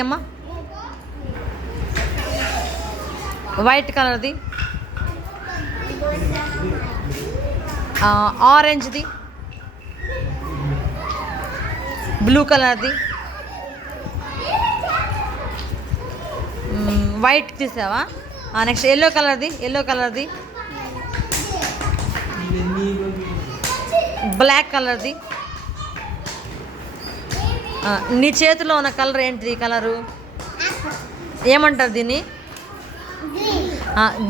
అమ్మా వైట్ కలర్ది, ఆరెంజ్ది, బ్లూ కలర్ది, వైట్ తీసావా? నెక్స్ట్ ఎల్లో కలర్ది, బ్లాక్ కలర్ది. నీ చేతిలో ఉన్న కలర్ ఏంటిది? కలరు ఏమంటారు దీన్ని?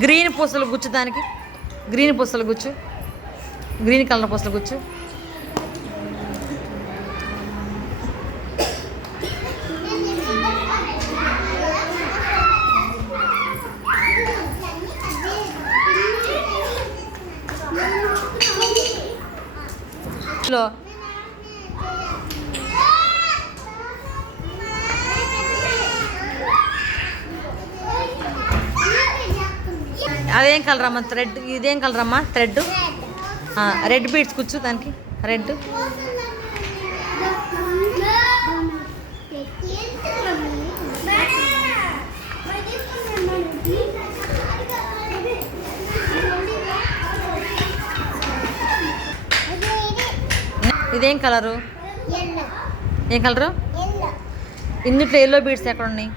గ్రీన్ పూసలు గుచ్చు, దానికి గ్రీన్ పూసలు గుచ్చు, గ్రీన్ కలర్ పూసలు గుచ్చు. అదేం కలర్ అమ్మా? థ్రెడ్. ఇదేం కలర్ అమ్మా? థ్రెడ్. రెడ్ బీడ్స్ కూర్చు దానికి, రెడ్. ఇదేం కలరు? ఏం కలరు? ఇందులో ఎల్లో బీడ్స్ ఎక్కడ ఉన్నాయి?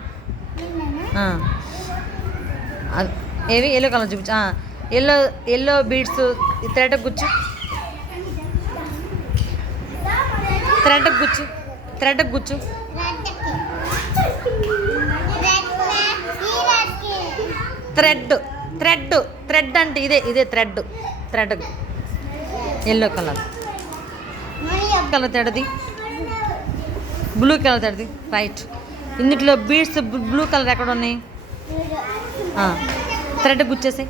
ఏవి? ఎల్లో కలర్ చూపించు. ఎల్లో బీడ్స్ థ్రెడ్ గుచ్చు, థ్రెడ్ గుచ్చు, థ్రెడ్ గుచ్చు. థ్రెడ్ థ్రెడ్ థ్రెడ్ అంటే ఇదే థ్రెడ్. థ్రెడ్ ఎల్లో కలర్ థ్రెడ్ది, బ్లూ కలర్ థ్రెడ్ది. రైట్. ఇందులో బీడ్స్ బ్లూ కలర్ ఎక్కడ ఉన్నాయి? థ్రెడ్ గుచ్చేసి.